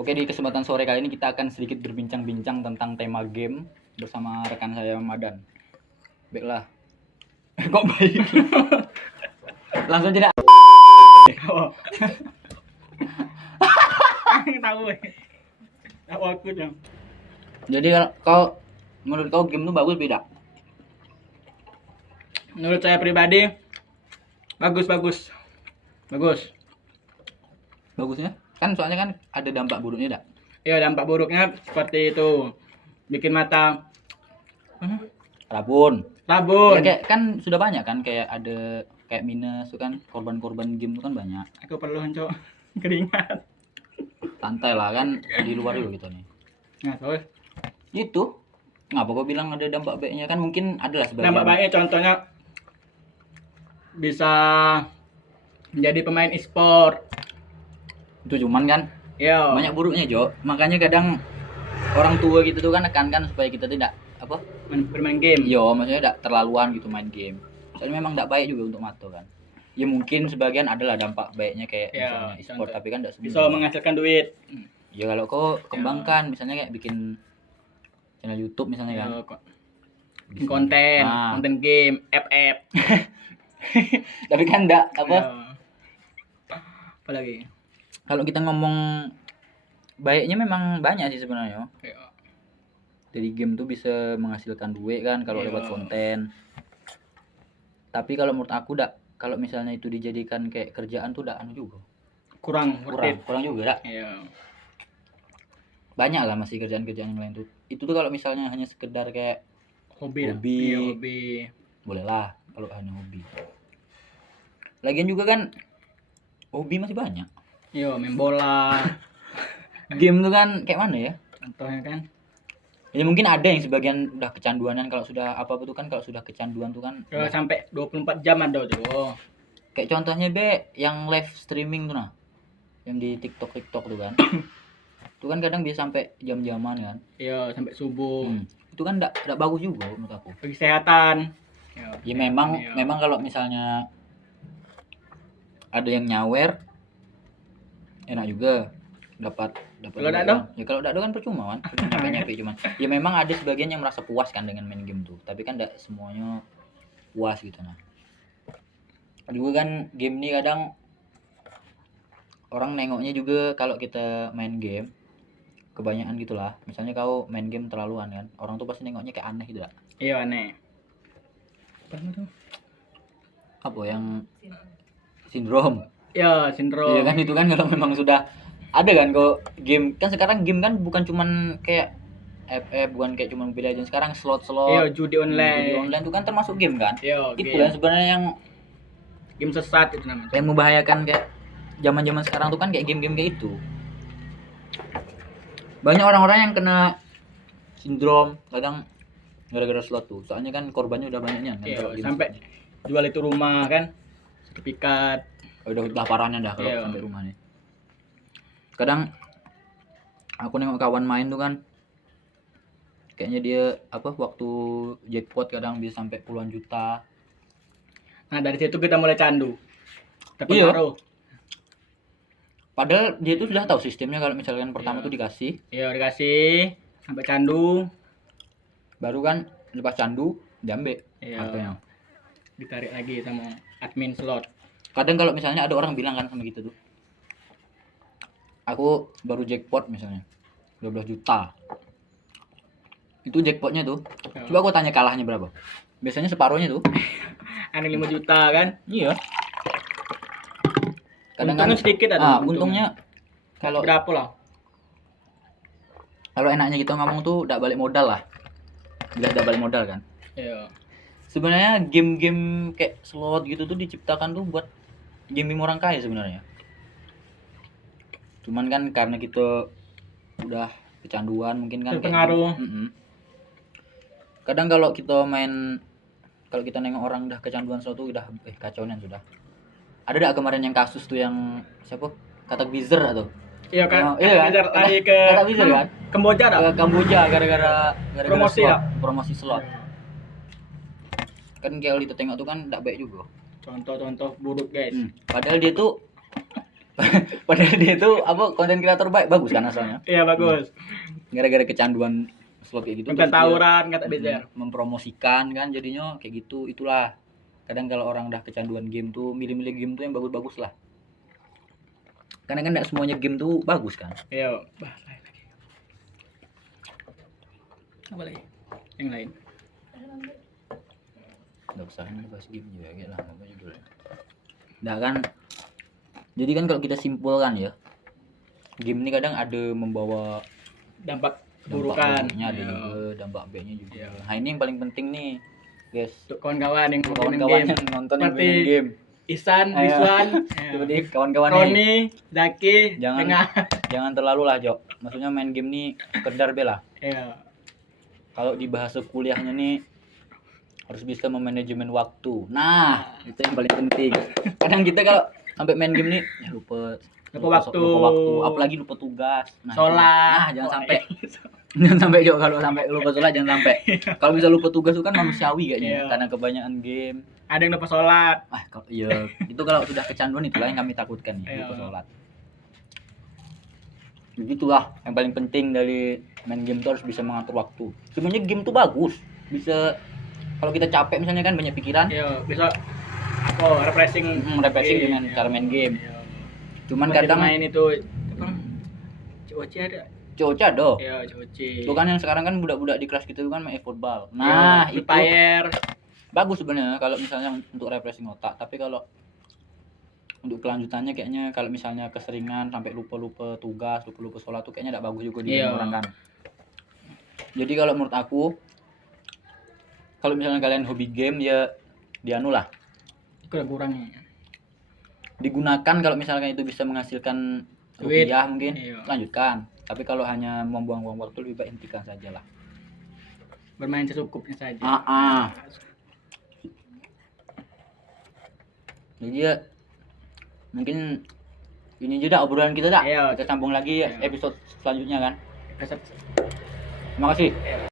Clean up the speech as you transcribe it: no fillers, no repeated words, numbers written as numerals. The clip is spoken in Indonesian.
Oke, di kesempatan sore kali ini kita akan sedikit berbincang-bincang tentang tema game bersama rekan saya Madan. Baiklah. Kok baik? Langsung tidak. Tahu tahu aku dong. Jadi menurut kau game itu bagus tidak? Menurut saya pribadi bagus. Bagusnya? Kan soalnya kan ada dampak buruknya tidak? Ya, dampak buruknya seperti itu, bikin mata Rabun. rabun. Ya, kayak kan sudah banyak kan kayak ada kayak minus itu kan korban-korban game itu kan banyak. Aku perlu hancur keringat. Santai lah kan di luar dulu gitu nih. Nah, terus Itu ngapa kau bilang ada dampak baiknya kan mungkin adalah sebagian. dampak baiknya contohnya bisa menjadi pemain e-sport. Itu cuman kan Yo. banyak buruknya Jo, makanya kadang orang tua gitu tuh kan nekankan supaya kita tidak apa Bermain game. maksudnya tidak terlaluan gitu main game, soalnya memang tidak baik juga untuk mata kan. Ya mungkin sebagian adalah dampak baiknya kayak Ya, misalnya e-sport, contoh. tapi kan tidak Bisa semua. menghasilkan duit. Ya kalau kau kembangkan misalnya kayak bikin channel YouTube misalnya kan, Yo, bikin konten, Nah. konten game, FF. tapi kan tidak apa Yo. Apalagi? kalau kita ngomong baiknya memang banyak sih sebenarnya. Yo. Dari game tuh bisa menghasilkan duit kan kalau Iya. lewat konten. Tapi kalau menurut aku kalau misalnya itu dijadikan kayak kerjaan tuh anu juga. Kurang worth it. Kurang juga dak. Iya. Banyak lah masih kerjaan-kerjaan yang lain tuh. Itu tuh kalau misalnya hanya sekedar kayak Hobi. Hobi. Iya, hobi. boleh lah kalau hanya hobi. Lagian juga kan hobi masih banyak. Yo, main bola. Game tuh kan kayak mana ya? Contohnya kan. Ya mungkin ada yang sebagian udah kecanduanan, kalau sudah apa tuh kan kalau sudah kecanduan tuh kan Yo, udah- sampai 24 jam ada tuh. kayak contohnya yang live streaming tuh nah. Yang di TikTok tuh kan. Itu kan kadang bisa sampai jam-jaman kan. Yo, sampai subuh. Itu kan enggak bagus juga menurut aku. Bagi kesehatan. Yo, Ya memang yo. memang kalau misalnya ada yang nyawer enak juga dapat Kalau nggak duit kan. Ya kalau enggak ada kan percuma kan. Nyampe cuman. Ya memang ada sebagian yang merasa puas kan dengan main game tuh, tapi kan enggak semuanya puas gitu nah. Juga kan game ini kadang orang nengoknya juga kalau kita main game kebanyakan gitulah. Misalnya kau main game terlaluan kan, orang tuh pasti nengoknya kayak aneh gitu lah. Iya, aneh. Apa tuh? Apa yang sindrom? Ya, sindrom. Iya kan itu kan kalau memang sudah ada kan kok game kan sekarang game kan bukan cuman kayak FF, bukan kayak cuman Mobile Legends, sekarang slot Iya, judi online. judi online itu kan termasuk game kan. Iya, Itu game. kan sebenarnya Game sesat itu namanya. yang membahayakan kayak zaman-zaman sekarang tuh kan kayak game-game kayak itu. Banyak orang-orang yang kena sindrom kadang gara-gara slot tuh, soalnya kan korbannya udah banyaknya kan. Iya, kalau game sampai slot. jual itu rumah kan. Sertifikat. udah parahnya dah kalau Iya. sampai rumah nih. Kadang aku nengok kawan main tuh kan kayaknya dia waktu jackpot kadang bisa sampai puluhan juta. Nah, dari situ kita mulai candu. Iya. Terpengaruh. Padahal dia tuh sudah tahu sistemnya, kalau misalkan pertama Iya. tuh dikasih, Iya, dikasih sampai candu. baru kan lepas candu diambil Iya. hartanya. Ditarik lagi sama admin slot. Kadang kalau misalnya ada orang bilang kan sama gitu tuh, aku baru jackpot misalnya 12 juta. Itu jackpotnya tuh. Iya. Coba aku tanya kalahnya berapa. Biasanya separuhnya tuh. Ada 5 juta kan. Iya. Kadang Untungnya kan sedikit ada. untungnya kalau berapa lah? enaknya kita ngomong tuh udah balik modal lah. Jelas udah balik modal kan. Iya. Sebenarnya game-game kayak slot gitu tuh diciptakan tuh buat game orang kaya sebenarnya. Cuman kan karena kita udah kecanduan mungkin kan kayak Terpengaruh. gitu. Kadang kalau kita nengok orang udah kecanduan suatu udah kacauan sudah. Ada enggak kemarin yang kasus tuh yang siapa? Katak Bizer atau? Iya kan. Iya kan? Bisa lari ke Katak Bizer kan? Kamboja dah. Ke Kamboja gara-gara Promosi slot, ya? promosi slot. Kan kalau kita tengok tuh kan enggak baik juga. Contoh-contoh buruk, guys. Padahal dia tuh Padahal dia itu apa konten kreator bagus kan asalnya. Iya bagus. Gara-gara kecanduan slot kayak gitu Konten terus dia tawuran kata Bezer. mempromosikan kan jadinya kayak gitu. Itulah kadang kalau orang udah kecanduan game tuh milih-milih game tuh yang bagus-bagus lah. Karena kan enggak semuanya game tuh bagus kan. Iya, bahas lain lagi. Apa lagi? Yang lain. Enggak usah ini bahas game juga kayak lah apa judulnya. Nah kan jadi kan kalau kita simpulkan ya game ini kadang ada membawa Dampak dampak keburukan. buruknya ada Iya. juga dampak baiknya juga. Iya. Nah ini yang paling penting nih guys, Untuk kawan-kawan yang untuk mau main kawan-kawan game. yang nonton yang Seperti main game. Isan, Ayo. Biswan, Seperti kawan-kawan nih Roni, Zaki, Jangan- Dengar. jangan terlalu lah Jok. Maksudnya main game nih sekedar bela. Iya. Kalau di bahasa kuliahnya nih harus bisa memanajemen waktu. Nah, itu yang paling penting. Kadang kita kalau sampai main game nih ya lupa Lupa waktu. apalagi lupa tugas. Nah, Sholat. Nah, jangan Wah, sampai. Jangan sampai Jok, kalau sampai lupa sholat jangan sampai. Kalau bisa lupa tugas itu kan manusiawi kayaknya Iya. karena kebanyakan game. Ada yang lupa sholat. Iya, itu kalau sudah kecanduan itulah yang kami takutkan ya, lupa Iya. sholat. Begitulah yang paling penting dari main game tuh harus bisa mengatur waktu. Sebenarnya game tuh bagus, bisa kalau kita capek misalnya kan banyak pikiran, Iya, besok apa refreshing refreshing game. dengan cara main game. Iya. Cuman Buat kadang main itu apa? COC ada. coca doh. Iya, COC. Itu kan yang sekarang kan budak-budak di kelas kita itu kan main football. Iya, Nah, Free itu Fire. bagus sebenarnya kalau misalnya untuk refreshing otak, tapi kalau untuk kelanjutannya kayaknya kalau misalnya keseringan sampai lupa-lupa tugas, lupa-lupa sholat tuh kayaknya tidak bagus juga di Iya. orang kan. Jadi kalau menurut aku kalau misalnya kalian hobi game ya dianu lah, Kurang. digunakan kalau misalkan itu bisa menghasilkan Duit. rupiah mungkin Iya. lanjutkan. Tapi kalau hanya membuang-buang waktu lebih baik hentikan saja lah. Bermain secukupnya saja. Jadi ya mungkin ini juga obrolan kita dah. Iya. Kita sambung lagi ya Iya. episode selanjutnya kan. Keset. Terima kasih.